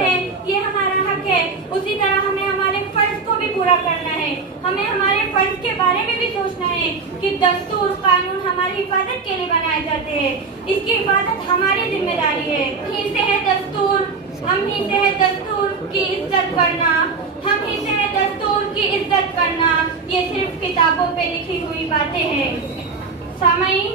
है, ये हमारा हक है, उसी तरह हमें हमारे फर्ज को भी पूरा करना है। हमें हमारे फर्ज के बारे में भी सोचना है कि दस्तूर कानून हमारी हिफाजत के लिए बनाए जाते हैं, इसकी हिफाजत हमारी जिम्मेदारी है। हम ही से है दस्तूर की इज्जत करना, हम ही से है दस्तूर की इज्जत करना, ये सिर्फ किताबों पे लिखी हुई बातें हैं। सामईन,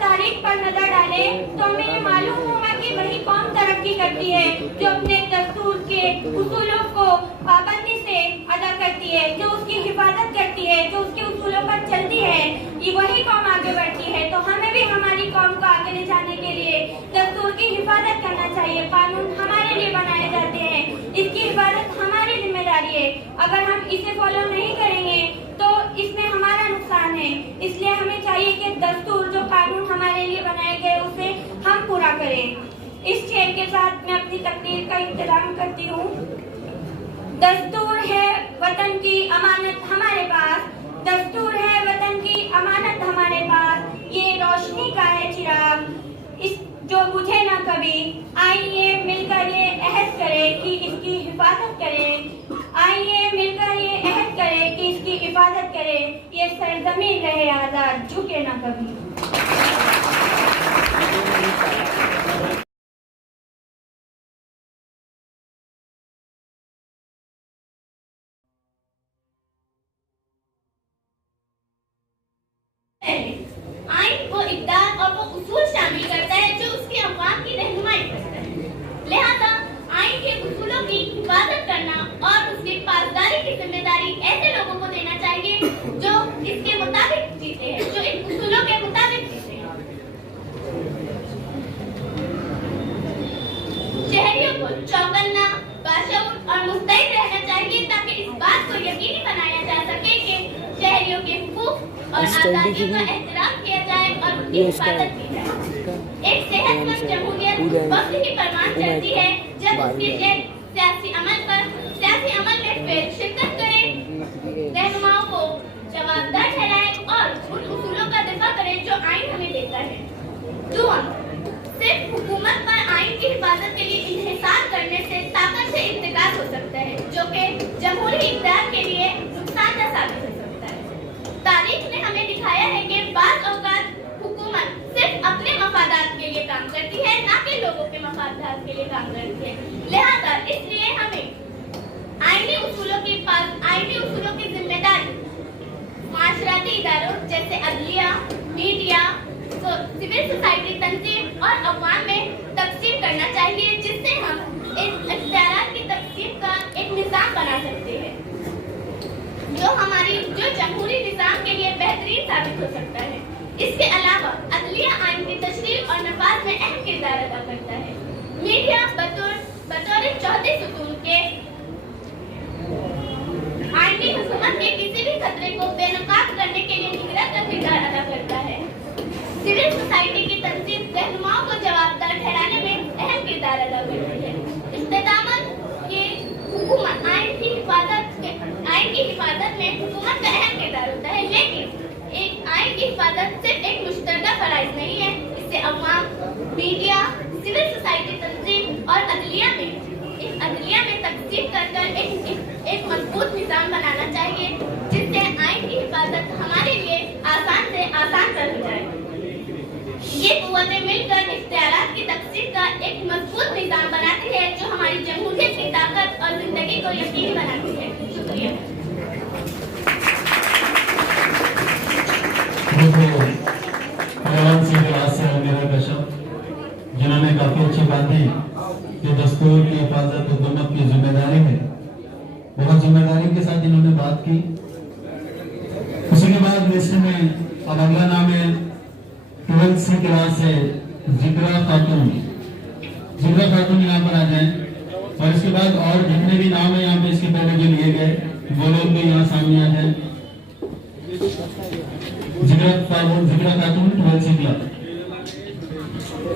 तारीख पर नजर डाले तो हमें ये मालूम होगा कि वही कौम तरक्की करती है जो अपने दस्तूर के उसूलों को पाबंदी से अदा करती है, जो उसकी हिफाजत करती है, जो उसके उसूलों पर चलती है, ये वही कौम आगे बढ़ती है। तो हमें भी हमारी कौम को आगे ले जाने के लिए दस्तूर की हिफाजत करना चाहिए। कानून हमारे लिए बनाए जाते हैं, इसकी हिफाजत हमारी जिम्मेदारी है। अगर हम इसे फॉलो नहीं करेंगे तो इसमें हमारा नुकसान है। इसलिए हमें चाहिए कि दस्तूर जो कानून हमारे लिए बनाए गए उसे हम पूरा करें। इस शेर के साथ मैं अपनी तकरीर का इंतजाम करती हूँ। दस्तूर है वतन की अमानत हमारे पास, दस्तूर है वतन की अमानत हमारे पास, ये रोशनी का है चिराग इस जो बुझे ना कभी। आइए मिलकर ये अहद करें कि इसकी हिफाजत करें, आइए मिलकर ये अहद करें कि इसकी हिफाजत करें, ये सरजमीन रहे आजाद, झुके ना कभी। आइन वो इक़दार और वो उसूल शामिल करता है जो उसके अफ़वाह की रहनुमाई करता है। लिहाजा आइन के उसूलों की हिफाजत करना और उसकी पासदारी की जिम्मेदारी ऐसे लोगों को देना चाहिए जो इसके मुताबिक जीते हैं, जो इन उसूलों के मुताबिक जीते हैं। शहरियों को चौकन्ना, बाशऊर और मुस्तैद रहना चाहिए ताकि इस बात को यकीनी बनाया जा सके कि शहरियों के हुकूक और आजादियों का एहतराम किया जाए और उनकी हिफाजत की जाए। एक सेहतमंद जमहूरियत वक्त की परवान चढ़ती है जब उसके शहर सियासी अमल में फिर शिरकत करें, रहनुमाओं को जवाबदार ठहराए और उन उसूलों का दिफा करें जो आइन हमें देता है। दुआ, सिर्फ हुकूमत पर आइन की हिफाजत के लिए इन्हिसार करने से ताकत से इंतकाल हो सकता है जो कि जमहूरी इक़्तिदार के लिए नुकसानदेह साबित हो सकता है। तारीख ने हमें दिखाया है कि बाज़ औक़ात हुकूमत सिर्फ अपने मफादात के लिए काम करती है, ना कि लोगों के मफादात के लिए काम करती है। लिहाजा इसलिए हमें आईनी उसूलों की जिम्मेदारी माशराती इदारों जैसे अदलिया, मीडिया, सिविल सोसाइटी तंजीम और अवाम में तक़सीम करना चाहिए, जिससे हम इन इख्तियारात की तक़सीम का एक निज़ाम बना सकते हैं जो जमहूरी निज़ाम के लिए बेहतरीन साबित हो सकता है। इसके अलावा अदलिया आइन की तशरीह और नफाज में अहम किरदार अदा करता है। मीडिया बतौर चौथे सुतून के आईनी हुकूमत के किसी भी खतरे को बेनकाब करने के लिए निगरान का किरदार अदा करता है। सिविल सोसाइटी की तंजीम रहनुमाओं को जवाबदार ठहराने में अहम किरदार अदा करती है। इस्तेदामत के हुकूमत आइन की हिफाजत में हुकूमत का अहम किरदार होता है, लेकिन एक आइन की हिफाजत सिर्फ एक मुश्तरका फराइज नहीं है। इससे अवाम, मीडिया, सिविल सोसाइटी तंजीम और अदलिया में तक़सीम कर एक मजबूत निज़ाम बनाना चाहिए, जिससे आइन की हिफाजत हमारे लिए आसान से आसान कर जाए। ये कुव्वतें मिलकर इख्तियारात की तक़सीम का एक मजबूत निज़ाम बनाती है जो हमारी जमहूरियत की ताकत और जिंदगी को यकीनी बनाती है। शुक्रिया। जिन्होंने काफी अच्छी बात की कि दस्तूर की हिफाजत हुकूमत की जिम्मेदारी है, बहुत जिम्मेदारी के साथ इन्होंने बात की। उसी के बाद लिस्ट में अब अगला नाम है 12th सी क्लास से जिक्रा खातून यहाँ पर आ जाएं, और इसके बाद और जितने भी नाम है यहाँ पे इसके पहले जो लिए गए वो लोग भी यहाँ सामने आ जाए। जिक्रा खातून 12th सी क्लास।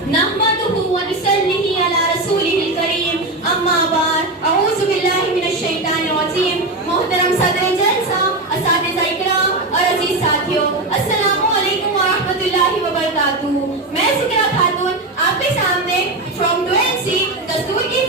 नहमदुहु व नसल्लिही अला रसूलिहिल करीम, अम्मा बाद, अऊज़ु बिल्लाहि मिनश शैतानिर रजीम। मोहतरम सदर जलसा, असातिज़ा इकराम और अजीज साथियों, अस्सलामु अलैकुम व रहमतुल्लाहि व बरकातुहू। मैं जिक्रा खातून आपके सामने फ्रॉम 12th सी दस्तूर की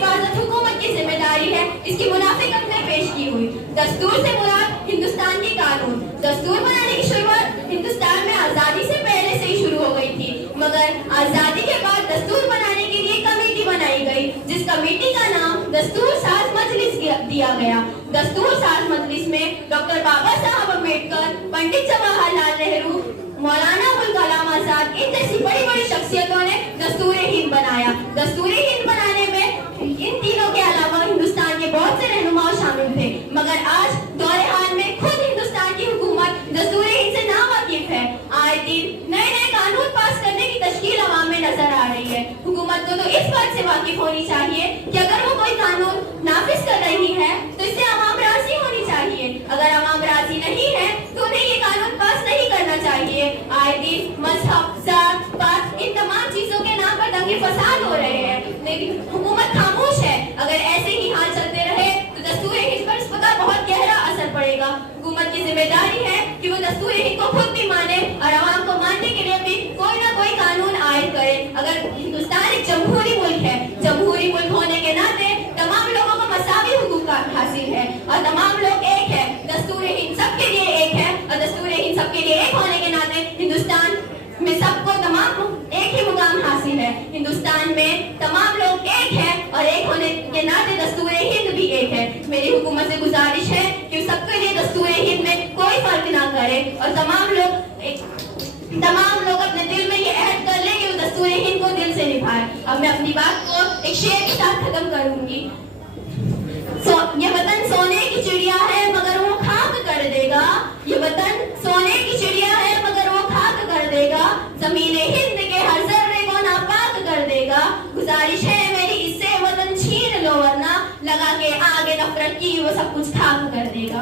दस्तूर से मुराद हिंदुस्तान के कानून। दस्तूर बनाने की शुरुआत हिंदुस्तान में आजादी से पहले से ही शुरू हो गई थी, मगर आजादी के बाद दस्तूर बनाने के लिए कमेटी बनाई गई, जिस कमेटी का नाम दस्तूर साज मजलिस दिया गया। दस्तूर साज मजलिस में डॉक्टर बाबा साहब अम्बेडकर, पंडित जवाहरलाल नेहरू, मौलाना अबुल कलाम आजाद, इन जैसी बड़ी बड़ी शख्सियतों ने दस्तूर हिंद बनाया। दस्तूर हिंद बनाने में इन तीनों के अलावा हिंदुस्तान के बहुत से रहनुमा शामिल थे, मगर आज दौरे हाल में खुद हिंदुस्तान की हुकूमत दस्तूर हिंद से नावाकिफ है। आए दिन नए नए कानून पास करने की तश्कील अवाम में नजर आ रही है। हुकूमत को तो इस बात से वाकिफ होनी चाहिए कि अगर वो कोई कानून नाफिज कर रही है तो इससे अवाम राजी होनी चाहिए। अगर अवाम राजी नहीं है तो उन्हें ये कानून पास नहीं करना चाहिए। आए दिन मजहब, जात, पात, इन तमाम चीजों के नाम पर दंगे फसाद हो रहे हैं, लेकिन हुकूमत खामोश है। अगर ऐसे ही हाल चलते रहे तो दस्तूर हिंद पर इस पर बहुत गहरा असर पड़ेगा। हुकूमत की जिम्मेदारी है कि वो दस्तूर हिंद को खुद भी माने और अवाम को मानने के लिए भी कोई ना कोई कानून आयद करे। अगर हिंदुस्तान एक जमहूरी मुल्क है, जमहूरी मुल्क होने के नाते तमाम लोगों को मसावी हुकूक हासिल है और तमाम लोग एक है। दस्तूर हिंद सबके लिए एक है और दस्तूर हिंद सबके लिए एक होने के नाते हिंदुस्तान में सबको तमाम एक ही मुकाम हासिल है। हिंदुस्तान में तमाम लोग एक है और एक होने के नाते दस्तूर हिंद भी एक है। मेरी हुकूमत से गुजारिश है कि सबके लिए दस्तूर हिंद में कोई फर्क ना करे और तमाम लोग अपने दिल में ये अहद कर ले कि वो दस्तूर हिंद को दिल से निभाए। अब मैं अपनी बात को एक शेर के साथ खत्म करूंगी। ये वतन सोने की चिड़िया है मगर वो खाक कर देगा। ये वतन सोने की चिड़िया है मगर वो खाक कर देगा। ज़मीने हिंद के हर जर्रे को नापाक कर देगा। गुजारिश है मेरी इससे वतन छीन लो वरना लगा के आगे नफरत की वो सब कुछ खाक कर देगा।